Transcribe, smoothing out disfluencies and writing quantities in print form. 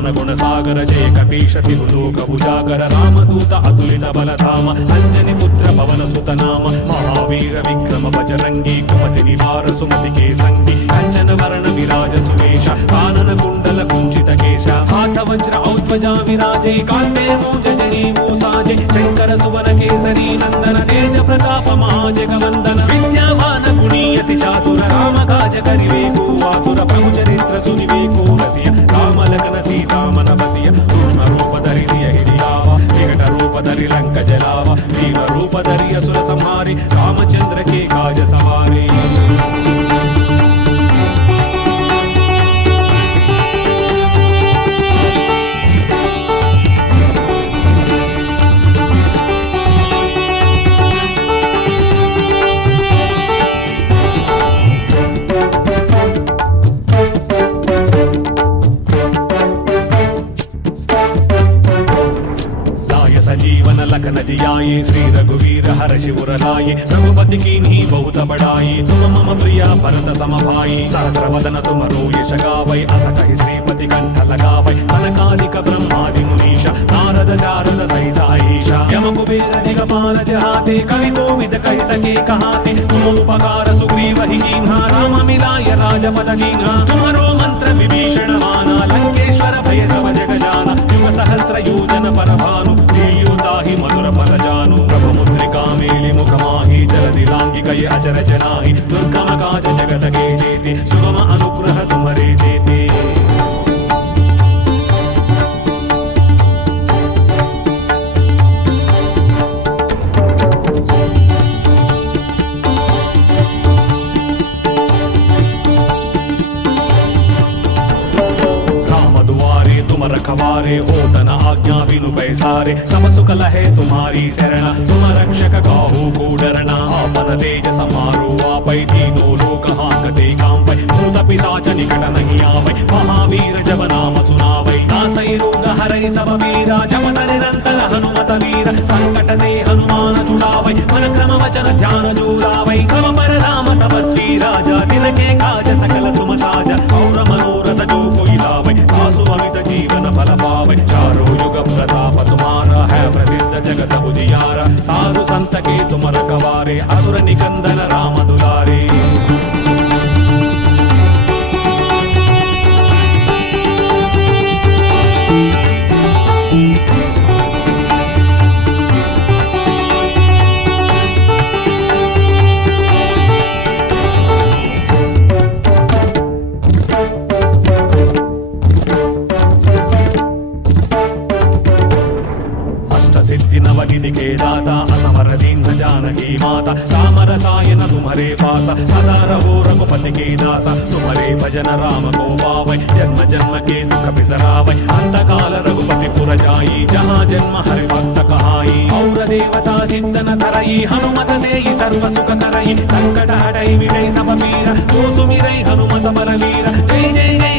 ज्ञान गुण सागर जय कपीश तिरुलोक उजागर रामदूत अतुलित बलधाम अंजनी पुत्र पवन सुत नाम महावीर विक्रम बजरंगी कुमति निवार सुमति के संगी कंचन वर्ण विराज सुवेश कानन कुंडल कुंचित केश हाथ वज्र औध्वजा विराजे कांते मूंज जनेऊ साजे शंकर सुवन केसरी नंदन तेज प्रताप महाजगवंदन विद्यावान गुणीयति चातुर राम काज करिवेको आतुर प्रभु चरित्र सुनिवेको रसिया राम लखन सीता मन बसिया सूक्ष्म रूप धरि सिय हिरियावा विकट रूप धरि लंक जलावा वीर रूप धरि असुर संहारे रामचंद्र के काज सवारे संजीवन लखन जियाए श्री रघुवीर हर शिवर लाए रघुपति कीन्ही बहुत बड़ाई तुम मम प्रिया भरत सम भाई सहस्र वदन तुम यश गावै अस कहि श्रीपति कंठ लगावै सनकादिक ब्रह्मादि मुनीशा नारद शारद सहित अहीशा यम कुबेर दिगपाल जहाते कवि कोविद कहि सके कहाते तुम उपकार सुग्रीव ही कीन्हा राम मिलाय राजपद दीन्हा तुम्हारो मंत्र विभीषण माना लंकेश्वर भय सब जग जाना युग सहस्र योजन पर भानु ताहि मधुर फल जानु प्रभु मुद्रिका मेलि मुख माहि जलधि लांघि गए अचरज नाहि दुर्गम काज जगत के जेते सुगम अनुग्रह तुम्हारे देते रखवारे होतन आज्ञा बिनु पैसारे सब सुख लहे तुम्हारी शरण तुम रक्षक काहू को डरना आपन तेज समारो आपै तीनों लोक हांकते कांपै भूत पिशाच निकट नहीं आवै महावीर जब नाम सुनावै नासै रोग हरै सब वीरा जपत निरंतर हनुमत वीर संकट से हनुमान छुड़ावै मन क्रम वचन ध्यान जोड़ावै सब पर राम तपस्वी राजा दिन के काज सकल तुम साजा और मनोरथ जो कोई लावै आसु अमित जीवन फल पावै चारों युग प्रताप तुम्हारा है प्रसिद्ध जगत उजियारा साधु संत के तुम रखवारे असुर निकंदन राम दुलारे सिद्धि नवनिधि के दाता असमर दीन जानकी माता राम रसायन तुम्हारे पासा सदा रहो रघुपति के दासा तुम्हारे भजन राम को पावै जन्म जन्म के दुख बिसरावै अंत काल रघुपति पुर जाई जहाँ जन्म हरि भक्त कहाई और देवता चिंतन धरई हनुमत से सर्व सुख करई संकट हटई मिटई सब पीरा जो सुमिरई हनुमत बलवीर जय जय जय